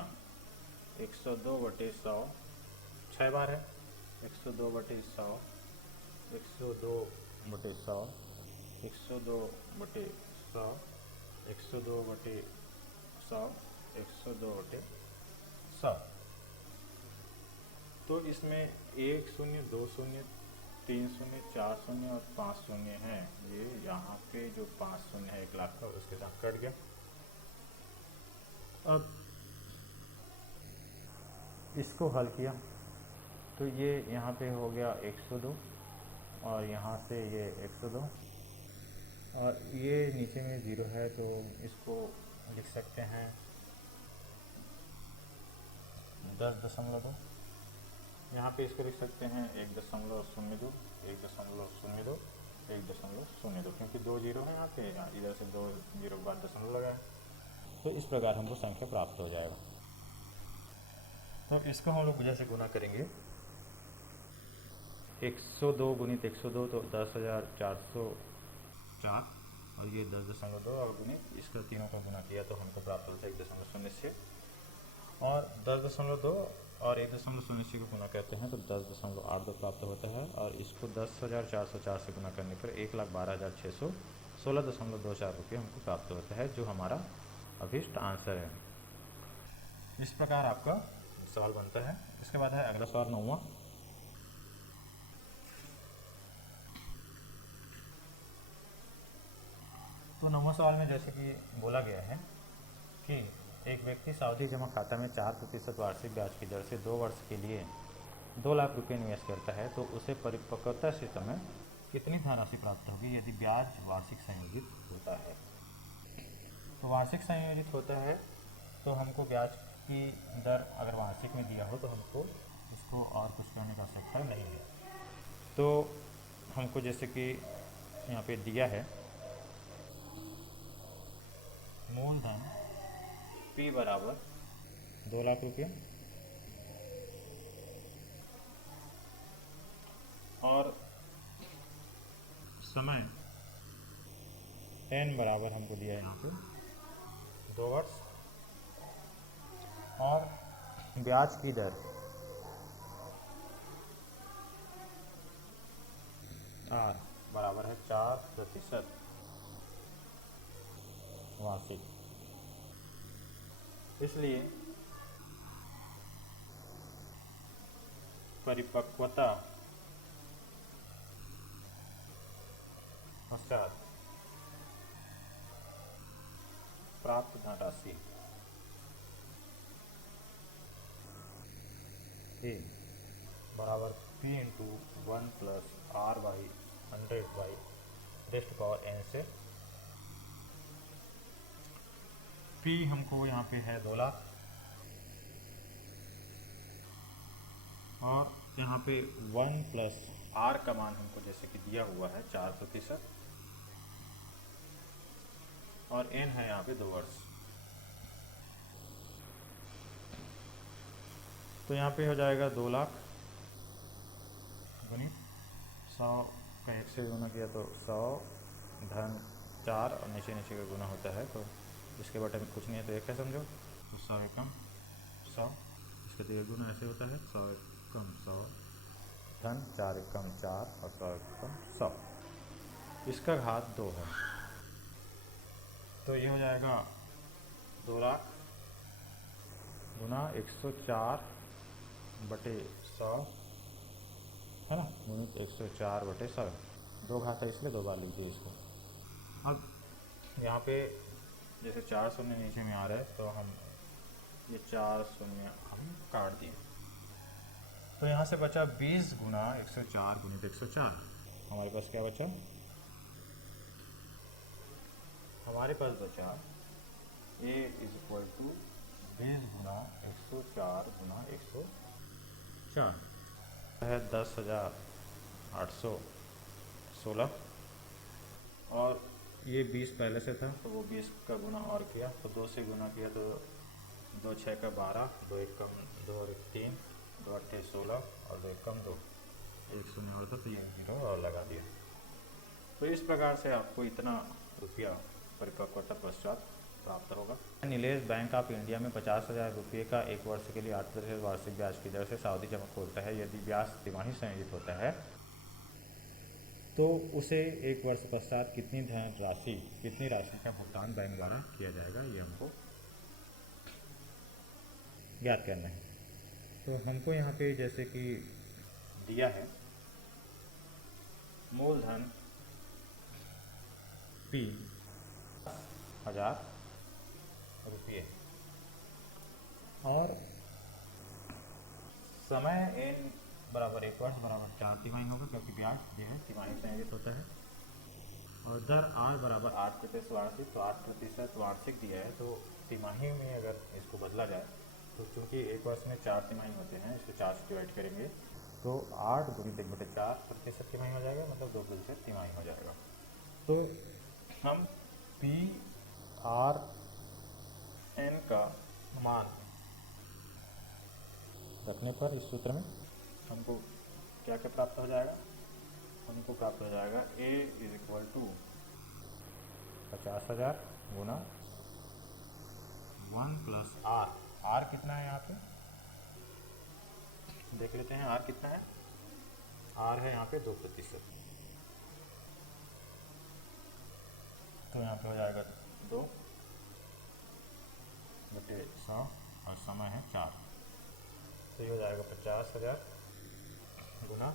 102/100 6 बार है, 102/100, 102/100, 102/100, 102/100, 102/100। तो इसमें 1 0, 2 0, 3 0, 4 0 और 5 0 हैं। ये यहाँ पे जो 5 0 है 1,00,000 का, उसके साथ कट गया। अब इसको हल किया तो ये यहाँ पे हो गया 102 और यहाँ से ये 102 और ये नीचे में 0 है, तो इसको लिख सकते हैं 10.2। यहाँ पे इसको लिख सकते हैं 1.02, 1.02, 1.02, क्योंकि 2 0 है यहाँ पे, इधर से 2 0 के बाद दशमलव लगा है। तो इस प्रकार हमको संख्या प्राप्त हो जाएगा। तो इसको हम लोग जैसे गुना करेंगे 102 गुणित 102 तो 10,404 और ये 10.2 और गुणित इसका तीनों का गुना किया तो हमको प्राप्त होता है 1.06 और 10.2 और 1.06 को गुना करते हैं तो 10.82 प्राप्त होता है और इसको 10,404 से गुना करने पर 1,12,616.24 रुपये हमको प्राप्त होता है, जो हमारा अभिष्ट आंसर है। इस प्रकार आपका सवाल बनता है। इसके बाद है अगला सवाल 9वां। तो 9वां सवाल में जैसे कि बोला गया है कि एक व्यक्ति सावधि जमा खाता में 4% वार्षिक ब्याज की दर से 2 वर्ष के लिए 2 लाख रुपये निवेश करता है, तो उसे परिपक्वता से समय कितनी धनराशि प्राप्त होगी यदि ब्याज वार्षिक संयोजित होता है। तो वार्षिक संयोजित होता है तो हमको ब्याज की दर अगर वार्षिक में दिया हो तो हमको इसको और कुछ करने का आवश्यकता नहीं है। तो हमको जैसे कि यहाँ पे दिया है मूलधन P बराबर 2 लाख रुपये और समय n बराबर हमको दिया है यहाँ पे 2 वर्ष और ब्याज की दर R बराबर है 4% वार्षिक। इसलिए परिपक्वता पश्चात प्राप्त धनराशि A बराबर p into 1 plus r by 100 by rest power n से p हमको यहाँ पे है 2 लाख और यहाँ पे 1 प्लस r का मान हमको जैसे कि दिया हुआ है 4% और n है यहाँ पे 2 वर्ष। तो यहाँ पे हो जाएगा 2 लाख गुणित 100 का 1 से गुना किया तो 100 धन 4 और नीचे नीचे का गुना होता है तो इसके बटे में कुछ नहीं है तो 1 है समझो। तो 100 एकम 100 इसका तो गुना ऐसे होता है 100 एकम 100 धन 4 एकम 4 और 100 एकम 100 इसका घात 2 है। तो ये हो जाएगा 2 लाख गुना 104 बटे 100 है ना गुणित 104 बटे 100 2 घात है इसलिए 2 बार लिख दिए इसको। अब यहाँ पे जैसे 4 शून्य नीचे में आ रहा है तो हम ये 4 शून्य हम काट दिए तो यहाँ से बचा 20 गुना 104 गुणित 104। हमारे पास क्या बचा? हमारे पास बचा a इज इक्वल टू 20 गुना 104 गुना 104 है 10,816 और ये 20 पहले से था तो वो 20 का गुना और किया तो 2 से गुना किया तो 2 6 का 12 2 1 कम 2 और 3 2 8 16 और 2 1 कम 2 1 शून्य और तो ये 0 और लगा दिया। तो इस प्रकार से आपको इतना रुपया परिपक्वता पश्चात प्राप्त होगा। नीलेश बैंक ऑफ इंडिया में 50,000 रुपये का 1 वर्ष के लिए 8% वार्षिक ब्याज की दर से सावधि जमा खोलता है। यदि ब्याज तिमाही संयोजित होता है तो उसे 1 वर्ष पश्चात कितनी राशि का भुगतान बैंक द्वारा किया जाएगा ये हमको ज्ञात करना है। तो हमको यहाँ पे जैसे कि दिया है मूलधन p 1000 रुपये और समय n बराबर 1 वर्ष बराबर 4 तिमाही होगा क्योंकि ब्याज जो है तिमाही संयोजित होता है और दर r बराबर 8% वार्षिक तो 8% वार्षिक दिया है तो तिमाही में अगर इसको बदला जाए तो चूँकि 1 वर्ष में 4 तिमाही होते हैं इसको 4 से डिवाइड करेंगे तो 8 गुणित 1/4% तिमाही हो जाएगा मतलब 2% तिमाही हो जाएगा। तो हम पी आर एन का मान रखने पर इस सूत्र में हमको क्या क्या प्राप्त हो जाएगा? हमको प्राप्त हो जाएगा a इज इक्वल टू 50,000 गुना 1 प्लस आर। आर कितना है यहाँ पे देख लेते हैं। आर कितना है? आर है यहाँ पे 2%। तो यहाँ पे हो जाएगा 2 बटे 100 और समय है 4 तो ये हो जाएगा 50,000 गुना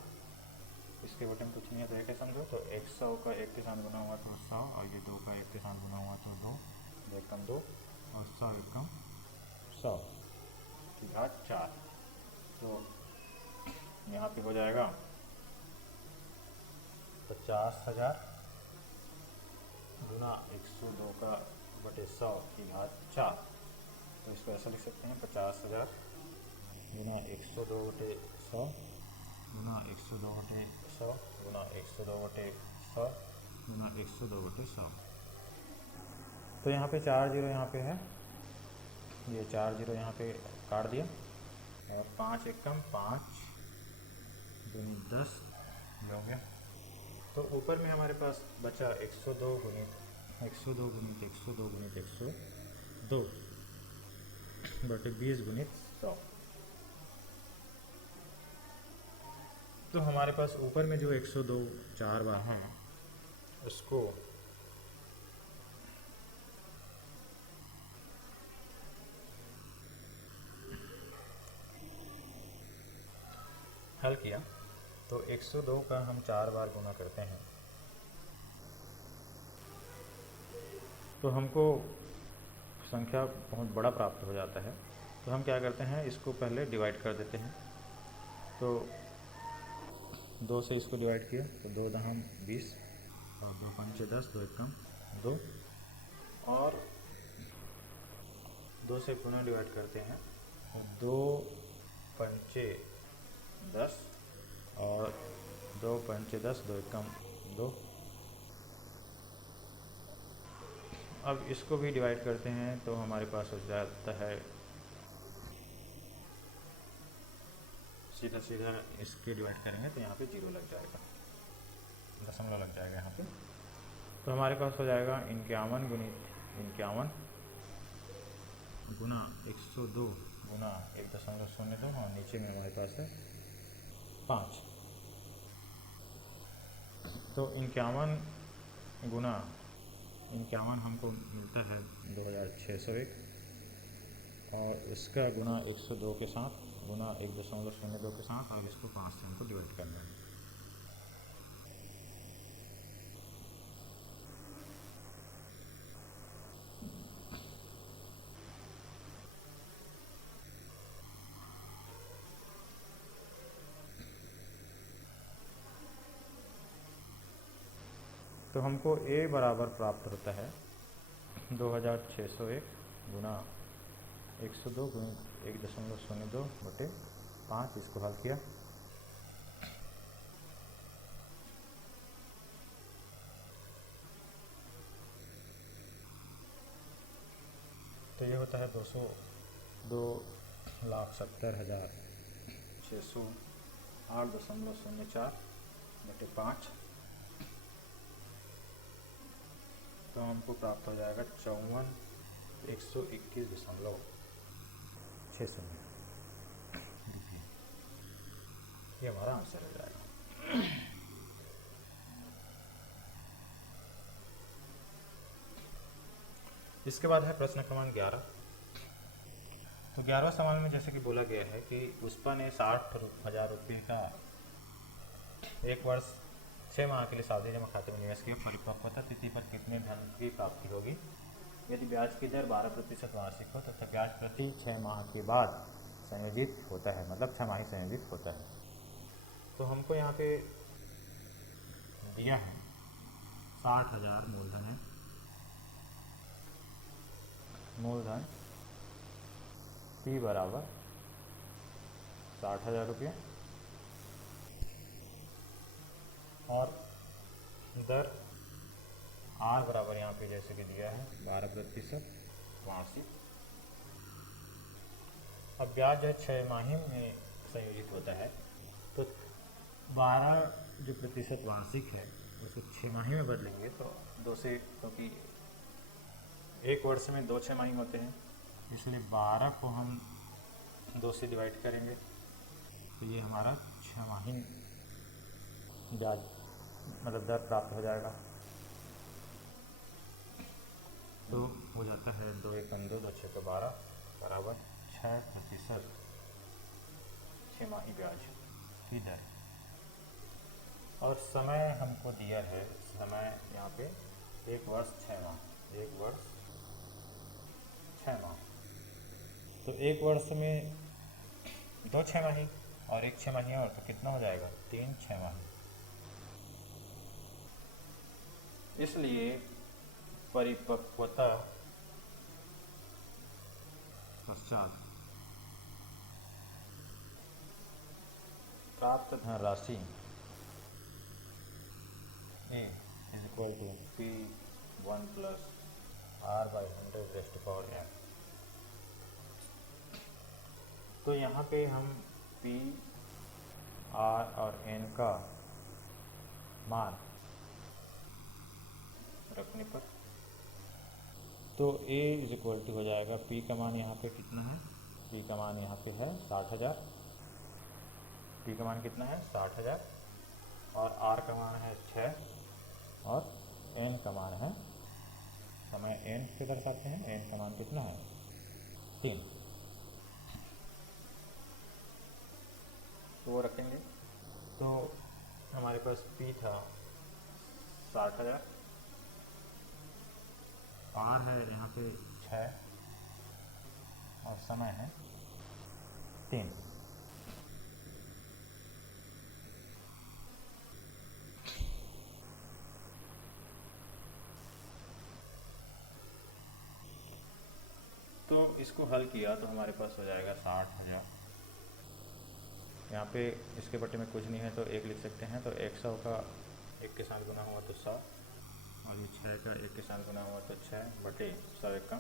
इसके बटे में कुछ नहीं है तो 1 है समझो तो 100 का 1 के साथ गुना हुआ तो 100 और ये 2 का 1 के साथ गुना हुआ तो 2 2 एकम 2 और 100 एकम 100 की घात 4। तो यहाँ पे हो जाएगा 50,000 गुना 102 का बटे 100 की घात 4। तो इसको ऐसा लिख सकते हैं 50,000 गुना 102 बटे 100 गुना 102 बटे 100 गुना 102 बटे 100 गुना 102 बटे 100। तो यहाँ पे 4 जीरो यहाँ पे है ये 4 जीरो यहाँ पे काट दिया और 5 एकम 5 गुणित 10 हो गया। तो ऊपर में हमारे पास बचा 102 गुणित 102 गुणित 102 गुणित 102 बटे 20 गुणित 100। तो हमारे पास ऊपर में जो 102 4 बार हैं उसको हल किया तो 102 का हम 4 बार गुना करते हैं तो हमको संख्या बहुत बड़ा प्राप्त हो जाता है। तो हम क्या करते हैं इसको पहले डिवाइड कर देते हैं। तो 2 से इसको डिवाइड किया तो 2 दहम 20 और 2 पंचे 10, 2 एकम 2 और 2 से पुनः डिवाइड करते हैं तो 2 पंचे 10 और 2 पंचे 10, 2 एकम 2। अब इसको भी डिवाइड करते हैं तो हमारे पास हो जाता है सीधा सीधा इसके डिवाइड करेंगे तो यहाँ पे 0 लग जाएगा, दशमलव लग जाएगा यहाँ पे। तो हमारे पास हो जाएगा 51 गुणित 51 गुना 102 गुना 1.02 हाँ नीचे में हमारे पास है 5। तो 51 गुना 51 हमको मिलता है 2601 और इसका गुना 102 के साथ गुना 1.02 के साथ और इसको 5 से हमको डिवाइड करना है। तो हमको A बराबर प्राप्त होता है 2601 गुना 102 गुणित 1.02 बटे 5। इसको हल किया तो ये होता है 2,70,608.04 बटे 5। तो हमको प्राप्त हो जाएगा 54,121.60 ये हमारा आंसर हो जाएगा। इसके बाद है प्रश्न क्रमांक 11। तो 11वें सवाल में जैसे कि बोला गया है कि पुष्पा ने 60,000 रुपये का 1 वर्ष 6 माह के लिए सावधि जमा खाते में निवेश किया, परिपक्वता तिथि पर कितने धन की प्राप्ति होगी यदि ब्याज की दर 12% वार्षिक हो तथा ब्याज प्रति 6 माह के बाद संयोजित होता है, मतलब 6 माही संयोजित होता है। तो हमको यहाँ पे दिया है 60,000 मूलधन है, मूलधन P बराबर 60,000 रुपये और दर R बराबर यहाँ पे जैसे कि दिया है 12% वार्षिक। अब ब्याज जो है 6 माही में संयोजित होता है तो 12 जो प्रतिशत वार्षिक है उसको 6 माही में बदलेंगे तो 2 से, क्योंकि एक वर्ष में 2 6 माही होते हैं इसलिए 12 को हम 2 से डिवाइड करेंगे तो ये हमारा 6 माही ब्याज मतलब दर प्राप्त हो जाएगा। तो हो जाता है 2 एकम 2, 2 6 12 बराबर 6% 6 माही ब्याज की दर। और समय हमको दिया है, समय यहाँ पे 1 वर्ष 6 माह, 1 वर्ष 6 माह। तो 1 वर्ष में 2 6 माही और 1 6 माही और तो कितना हो जाएगा 3 6 माही। इसलिए परिपक्वता पश्चात प्राप्त राशि A is equal to P1 plus R by 100 raised to power n। तो यहाँ पे हम P, R और N का मान रखने पर तो A इज इक्वल टू हो जाएगा P का मान यहाँ पे कितना है, P का मान यहाँ पे है 60,000, P का मान कितना है 60,000 और R का मान है 6 और N का मान है, समय N से दर्शाते हैं, N का मान कितना है 3। तो वो रखेंगे तो हमारे पास P था 60,000, R है यहाँ पे 6 और समय है 3। इसको हल किया तो हमारे पास हो जाएगा 60,000। यहाँ पे इसके बटे में कुछ नहीं है तो 1 लिख सकते हैं, तो 100 का 1 के साथ गुना हुआ तो 100, और ये 6 का 1 के साथ गुना हुआ तो 6 बटे 100 1 का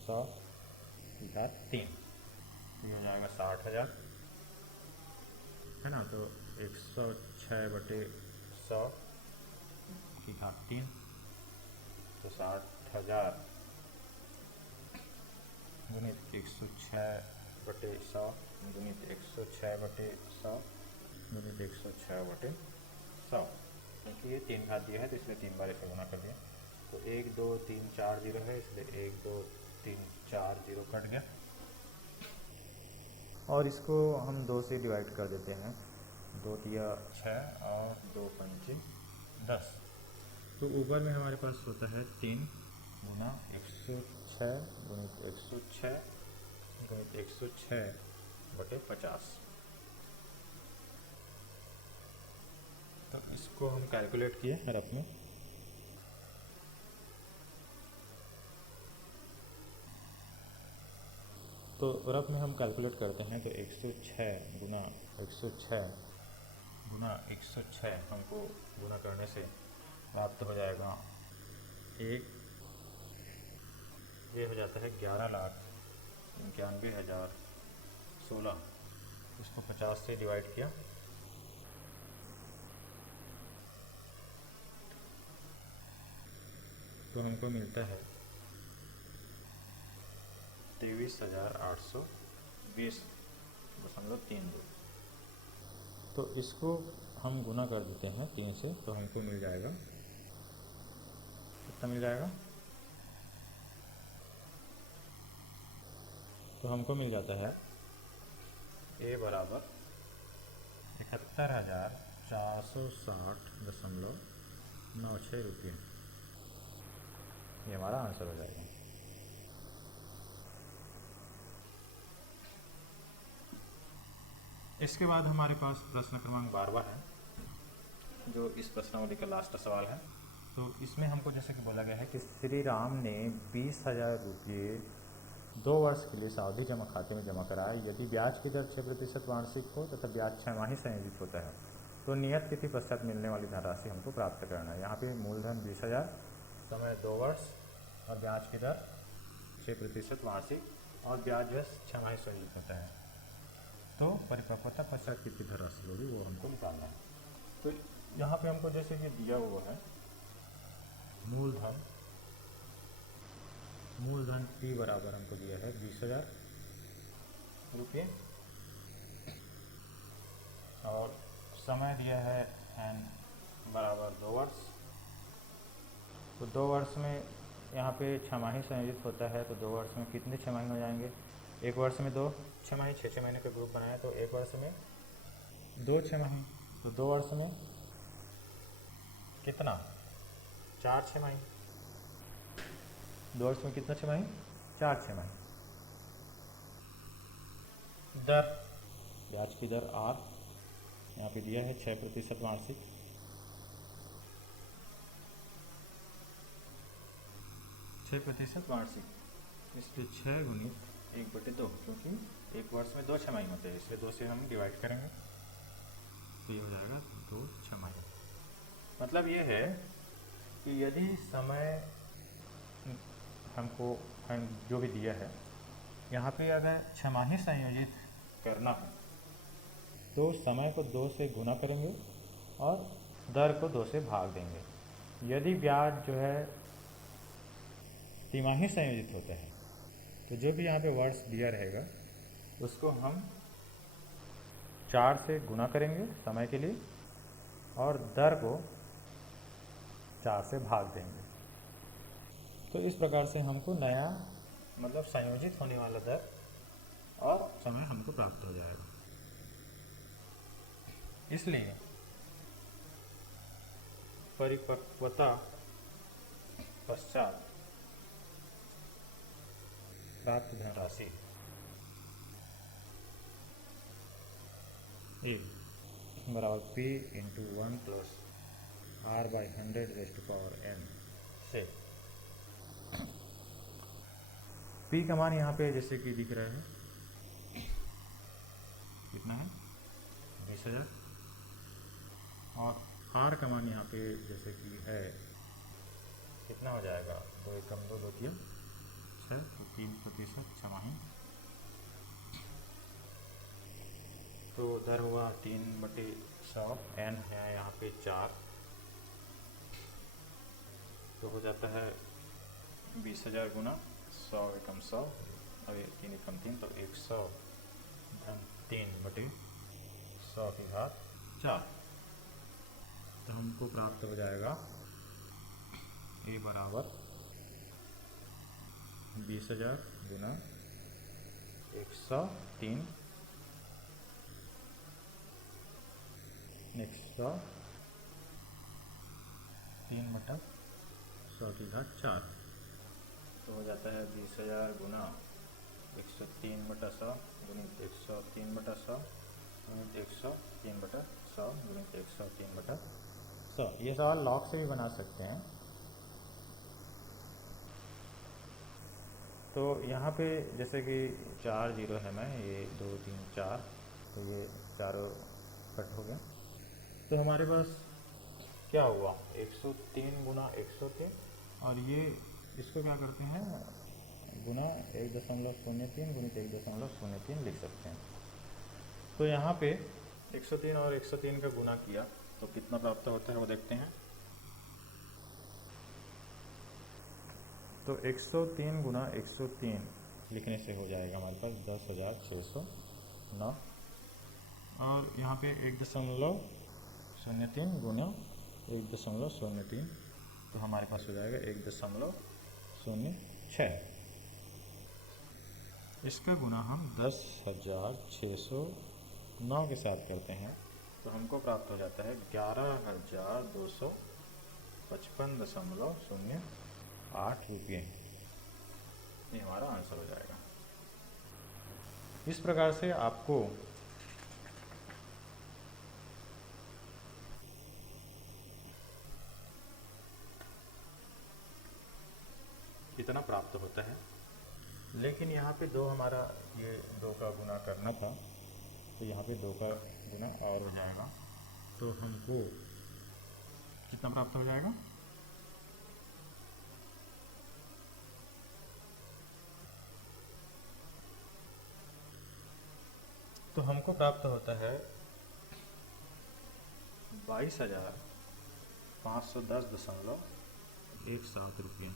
100 की घात 3, तो ये हो जाएगा 60,000 है ना। तो 106 बटे 100 की घात 3, तो 60,000 गुणित 106 बटे 100 गुणित 106 बटे 100 गुणित 106 बटे 100, क्योंकि ये 3 घात दिया है तो इसलिए 3 बार इसे गुना कर दिया। तो 1 2 3 4 जीरो है, इसलिए 1 2 3 4 जीरो कट गया, और इसको हम 2 से डिवाइड कर देते हैं। 2 तिया 6 और 2 पंचे 10, तो ऊपर में हमारे पास होता है 3 गुना 106 गुणित 106 गुणित 106 बटे 50। तो इसको हम कैलकुलेट किए रफ में, तो रफ में हम कैलकुलेट करते हैं तो 106 गुना 106 गुना 106 हमको गुना करने से प्राप्त हो जाएगा ये हो जाता है 11,91,016। इसको 50 से डिवाइड किया तो हमको मिलता है 23,820.32। तो इसको हम गुना कर देते हैं 3 से, तो हमको मिल जाएगा, कितना मिल जाएगा, तो हमको मिल जाता है ए बराबर 71,460.96 रुपये। ये हमारा आंसर हो जाएगा। इसके बाद हमारे पास प्रश्न क्रमांक 12 है, जो इस प्रश्नावली का लास्ट सवाल है। तो इसमें हमको जैसे कि बोला गया है कि श्री राम ने 20,000 रुपये 2 वर्ष के लिए सावधि जमा खाते में जमा कराए। यदि ब्याज की दर 6% वार्षिक हो तथा ब्याज 6 माही संयोजित होता है, तो नियत तिथि पश्चात मिलने वाली धनराशि हमको प्राप्त करना है। यहाँ पे मूलधन 20,000, समय 2 वर्ष, और ब्याज की दर 6% वार्षिक, और ब्याज जो है 6 माही संयोजित होता है। तो परिपक्वता पश्चात कितनी धनराशि होगी वो हमको निकालना है। तो यहाँ पे हमको जैसे कि दिया हुआ है मूलधन T बराबर हमको दिया है 20,000 रुपये, और समय दिया है n बराबर 2 वर्ष। तो 2 वर्ष में यहाँ पे 6 माही संयोजित होता है, तो 2 वर्ष में कितने 6 माही हो जाएंगे, 1 वर्ष में 2 6 माही, 6 महीने का ग्रुप बनाया तो 1 वर्ष में 2 6 माही, तो 2 वर्ष में कितना 4 6 माही, 2 वर्ष में कितना 6 माही, 4 6 माही। दर, ब्याज की दर R यहाँ पे दिया है 6% वार्षिक, 6% वार्षिक, इसलिए 6 गुणित 1/2, क्योंकि 1 वर्ष में 2 छमाही होते हैं, इसलिए 2 से हम डिवाइड करेंगे तो ये हो जाएगा 2 छमाही। मतलब ये है कि यदि समय हमको जो भी दिया है, यहाँ पे अगर 6 माही संयोजित करना है तो समय को 2 से गुना करेंगे और दर को 2 से भाग देंगे। यदि ब्याज जो है तिमाही संयोजित होता है तो जो भी यहाँ पे वर्ष दिया रहेगा उसको हम 4 से गुना करेंगे समय के लिए, और दर को 4 से भाग देंगे। तो इस प्रकार से हमको नया मतलब संयोजित होने वाला दर और समय हमको प्राप्त हो जाएगा। इसलिए परिपक्वता पश्चात प्राप्त धनराशि ए बराबर P into 1 plus R/100 raised to power n से P पी का मान यहाँ पे जैसे कि दिख रहा है कितना है 20,000, और आर का मान यहाँ पे जैसे कि है कितना हो जाएगा, 2 एकम 2 2 3 6, तो 3% छमाही, तो दर हुआ 3/100, एन है यहाँ पे 4, तो हो जाता है 20,000 गुना 100 एकम 100, और 3 एकम 3, तो 100 धन 3/100 की घात 4। तो हमको प्राप्त हो जाएगा ए बराबर 20,000 गुना 103 100 की घात 4, तो हो जाता है 20,000 गुना 103/100 गुणित 103/100 गुणित 103/100 गुणित 103/100। ये सवाल लॉग से भी बना सकते हैं। तो यहाँ पे जैसे कि 4 जीरो है, मैं ये 2 3 4, तो ये चारों कट हो गया, तो हमारे पास क्या हुआ 103 गुना 103, और ये इसको क्या करते हैं गुना 1.03 गुणित 1.03 लिख सकते हैं। तो यहाँ पे 103 और 103 का गुना किया तो कितना प्राप्त होता है वो देखते हैं। तो 103 गुना 103 लिखने से हो जाएगा हमारे पास 10,609, और यहाँ पे 1.03 गुना 1.03, तो हमारे पास हो जाएगा 1.06। इसका गुना हम 10,609 के साथ करते हैं तो हमको प्राप्त हो जाता है 11,255.08 रुपये। ये हमारा आंसर हो जाएगा। इस प्रकार से आपको इतना प्राप्त होता है, लेकिन यहाँ पे 2 हमारा ये 2 का गुना करना था, तो यहाँ पे 2 का गुना और हो जाएगा, तो हमको कितना प्राप्त हो जाएगा, तो हमको प्राप्त होता है 22,510.17 रुपये।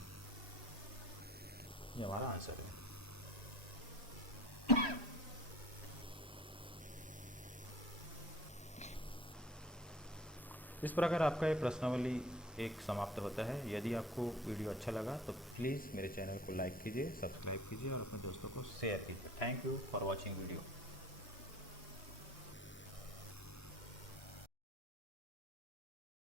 ये हमारा आंसर है। इस प्रकार आपका ये प्रश्नावली एक समाप्त होता है। यदि आपको वीडियो अच्छा लगा तो प्लीज़ मेरे चैनल को लाइक कीजिए, सब्सक्राइब कीजिए और अपने दोस्तों को शेयर कीजिए। Thank you for watching video.